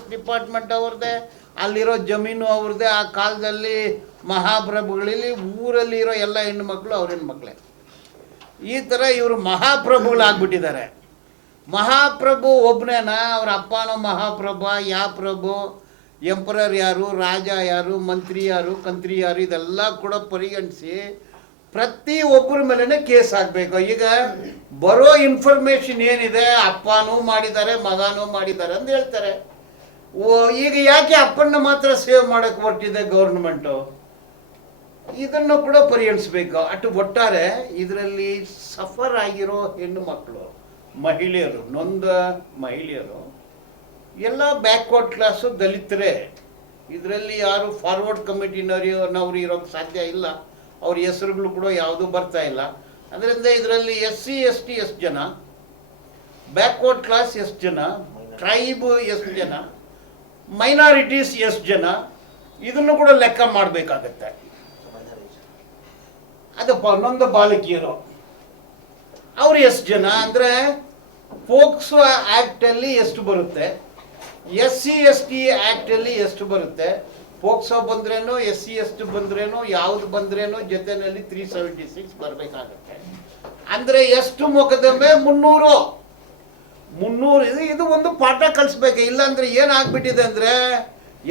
Forest department ಅವ್ರದ್ದೇ, ಅಲ್ಲಿರೋ ಜಮೀನು ಅವ್ರದ್ದೇ. ಆ ಕಾಲದಲ್ಲಿ ಮಹಾಪ್ರಭುಗಳಲ್ಲಿ ಊರಲ್ಲಿ ಇರೋ ಎಲ್ಲ ಹೆಣ್ಣು ಮಕ್ಕಳು ಅವ್ರ ಹೆಣ್ಮಕ್ಳೇ. ಈ ಥರ ಇವರು ಮಹಾಪ್ರಭುಗಳಾಗ್ಬಿಟ್ಟಿದ್ದಾರೆ. ಮಹಾಪ್ರಭು ಒಬ್ಬನೇನ? ಅವ್ರ ಅಪ್ಪನೋ ಮಹಾಪ್ರಭು, ಯಾ ಪ್ರಭು, ಎಂಪರರ್ ಯಾರು, ರಾಜ ಯಾರು, ಮಂತ್ರಿ ಯಾರು, ಕಂತ್ರಿ ಯಾರು, ಇದೆಲ್ಲ ಕೂಡ ಪರಿಗಣಿಸಿ ಪ್ರತಿ ಒಬ್ಬರ ಮೇಲೇ ಕೇಸ್ ಆಗಬೇಕು. ಈಗ ಬರೋ ಇನ್ಫಾರ್ಮೇಷನ್ ಏನಿದೆ, ಅಪ್ಪನೂ ಮಾಡಿದ್ದಾರೆ ಮಗನೂ ಮಾಡಿದ್ದಾರೆ ಅಂತ ಹೇಳ್ತಾರೆ. ಈಗ ಯಾಕೆ ಅಪ್ಪನ್ನ ಮಾತ್ರ ಸೇವ್ ಮಾಡೋಕ್ಕೆ ಹೊರಟಿದೆ ಗೌರ್ಮೆಂಟು? ಇದನ್ನು ಕೂಡ ಪರಿಗಣಿಸ್ಬೇಕು. ಒಟ್ಟಾರೆ ಇದರಲ್ಲಿ ಸಫರ್ ಆಗಿರೋ ಹೆಣ್ಣು ಮಕ್ಕಳು, ಮಹಿಳೆಯರು, ನೊಂದ ಮಹಿಳೆಯರು ಎಲ್ಲ ಬ್ಯಾಕ್ವರ್ಡ್ ಕ್ಲಾಸು, ದಲಿತರೇ. ಇದರಲ್ಲಿ ಯಾರು ಫಾರ್ವರ್ಡ್ ಕಮಿಟಿನವರು ಇರೋಕ್ಕೆ ಸಾಧ್ಯ ಇಲ್ಲ. ಅವ್ರ ಹೆಸರುಗಳು ಕೂಡ ಯಾವುದೂ ಬರ್ತಾ ಇಲ್ಲ. ಅದರಿಂದ ಇದರಲ್ಲಿ SC ST ಎಷ್ಟು ಜನ, ಬ್ಯಾಕ್ವರ್ಡ್ ಕ್ಲಾಸ್ ಎಷ್ಟು ಜನ, ಟ್ರೈಬ್ ಎಷ್ಟು ಜನ, ಮೈನಾರಿಟೀಸ್ ಎಷ್ಟು ಜನ, ಇದನ್ನು ಕೂಡ ಲೆಕ್ಕ ಮಾಡಬೇಕಾಗತ್ತೆ. ಅದು ನೊಂದ ಬಾಲಕಿಯರು ಅವ್ರು ಎಷ್ಟು ಜನ ಅಂದರೆ ಪೋಕ್ಸೋ ಆ್ಯಕ್ಟಲ್ಲಿ ಎಷ್ಟು ಬರುತ್ತೆ, SC ST ಆ್ಯಕ್ಟಲ್ಲಿ ಎಷ್ಟು ಬರುತ್ತೆ, ಪೋಕ್ಸೋ ಬಂದ್ರೇನೋ SC ST ಬಂದ್ರೇನೋ ಯಾವುದು ಬಂದ್ರೇನೋ ಜೊತೆಯಲ್ಲಿ 376 ಬರಬೇಕಾಗತ್ತೆ. ಅಂದರೆ ಎಷ್ಟು ಮೊಕದ್ದಮೆ? 300. ಇದು ಒಂದು ಪಾಠ ಕಲಿಸ್ಬೇಕು. ಇಲ್ಲಾಂದರೆ ಏನಾಗ್ಬಿಟ್ಟಿದೆ ಅಂದರೆ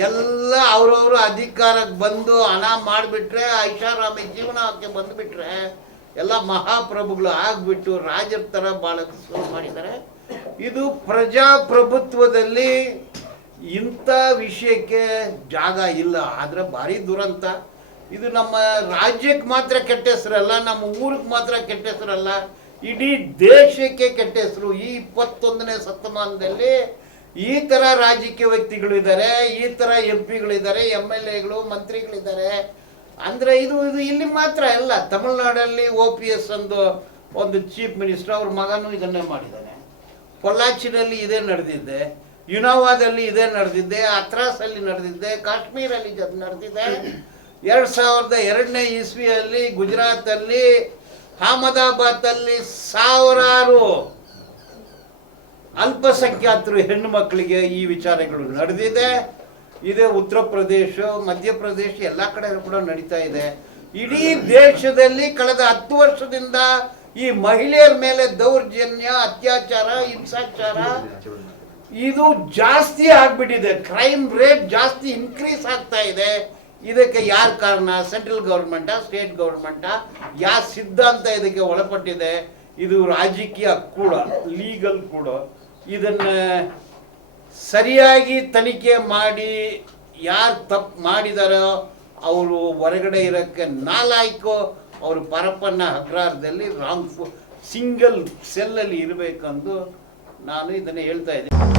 ಎಲ್ಲ ಅವ್ರವರು ಅಧಿಕಾರಕ್ಕೆ ಬಂದು ಹಣ ಮಾಡಿಬಿಟ್ರೆ, ಐಷಾರಾಮಿ ಜೀವನಕ್ಕೆ ಬಂದುಬಿಟ್ರೆ ಎಲ್ಲ ಮಹಾಪ್ರಭುಗಳು ಆಗಿಬಿಟ್ಟು ರಾಜರ ಥರ ಬಾಳಕ್ಕೆ ಶುರು ಮಾಡಿದ್ದಾರೆ. ಇದು ಪ್ರಜಾಪ್ರಭುತ್ವದಲ್ಲಿ ಇಂಥ ವಿಷಯಕ್ಕೆ ಜಾಗ ಇಲ್ಲ. ಆದರೆ ಭಾರಿ ದುರಂತ. ಇದು ನಮ್ಮ ರಾಜ್ಯಕ್ಕೆ ಮಾತ್ರ ಕೆಟ್ಟ ಹೆಸರಲ್ಲ, ನಮ್ಮ ಊರಿಗೆ ಮಾತ್ರ ಕೆಟ್ಟ ಹೆಸರಲ್ಲ, ಇಡೀ ದೇಶಕ್ಕೆ ಕೆಟ್ಟ ಹೆಸರು. ಈ 21ನೇ ಶತಮಾನದಲ್ಲಿ ಈ ಥರ ರಾಜಕೀಯ ವ್ಯಕ್ತಿಗಳಿದ್ದಾರೆ, ಈ ಥರ MP ಗಳಿದ್ದಾರೆ, MLAಗಳು, ಮಂತ್ರಿಗಳಿದ್ದಾರೆ. ಅಂದರೆ ಇದು ಇಲ್ಲಿ ಮಾತ್ರ ಅಲ್ಲ. ತಮಿಳ್ನಾಡಲ್ಲಿ OPS ಒಂದು ಚೀಫ್ ಮಿನಿಸ್ಟರ್, ಅವ್ರ ಮಗನೂ ಇದನ್ನೇ ಮಾಡಿದ್ದಾನೆ. ಪೊಲ್ಲಾಚಿನಲ್ಲಿ ಇದೇ ನಡೆದಿದ್ದೆ, ಯುನಾವಾದಲ್ಲಿ ಇದೇ ನಡೆದಿದ್ದೆ, ಅತ್ರಾಸಲ್ಲಿ ನಡೆದಿದ್ದೆ, ಕಾಶ್ಮೀರಲ್ಲಿ ನಡೆದಿದೆ. 2002ನೇ ಇಸ್ವಿಯಲ್ಲಿ ಗುಜರಾತಲ್ಲಿ ಅಹಮದಾಬಾದಲ್ಲಿ ಸಾವಿರಾರು ಅಲ್ಪಸಂಖ್ಯಾತರು ಹೆಣ್ಣು ಮಕ್ಕಳಿಗೆ ಈ ವಿಚಾರಗಳು ನಡೆದಿದೆ. ಇದೇ ಉತ್ತರ ಪ್ರದೇಶ, ಮಧ್ಯಪ್ರದೇಶ ಎಲ್ಲ ಕಡೆ ಕೂಡ ನಡೀತಾ ಇದೆ. ಇಡೀ ದೇಶದಲ್ಲಿ ಕಳೆದ 10 ವರ್ಷದಿಂದ ಈ ಮಹಿಳೆಯರ ಮೇಲೆ ದೌರ್ಜನ್ಯ, ಅತ್ಯಾಚಾರ, ಹಿಂಸಾಚಾರ ಇದು ಜಾಸ್ತಿ ಆಗ್ಬಿಟ್ಟಿದೆ. ಕ್ರೈಮ್ ರೇಟ್ ಜಾಸ್ತಿ ಇನ್ಕ್ರೀಸ್ ಆಗ್ತಾ ಇದೆ. ಇದಕ್ಕೆ ಯಾರು ಕಾರಣ? ಸೆಂಟ್ರಲ್ ಗೌರ್ಮೆಂಟಾ, ಸ್ಟೇಟ್ ಗೌರ್ಮೆಂಟಾ? ಯಾವ ಸಿದ್ಧಾಂತ ಇದಕ್ಕೆ ಒಳಪಟ್ಟಿದೆ? ಇದು ರಾಜಕೀಯ ಕೂಡ, ಲೀಗಲ್ ಕೂಡ. ಇದನ್ನು ಸರಿಯಾಗಿ ತನಿಖೆ ಮಾಡಿ ಯಾರು ತಪ್ಪು ಮಾಡಿದಾರೋ ಅವರು ಹೊರಗಡೆ ಇರೋಕ್ಕೆ ನಾಲಾಯ್ಕೋ, ಅವರು ಪರಪ್ಪನ ಅಗ್ರಹಾರದಲ್ಲಿ ಸಿಂಗಲ್ ಸೆಲ್ಲಲ್ಲಿ ಇರಬೇಕಂದು ನಾನು ಇದನ್ನು ಹೇಳ್ತಾ ಇದ್ದೀನಿ.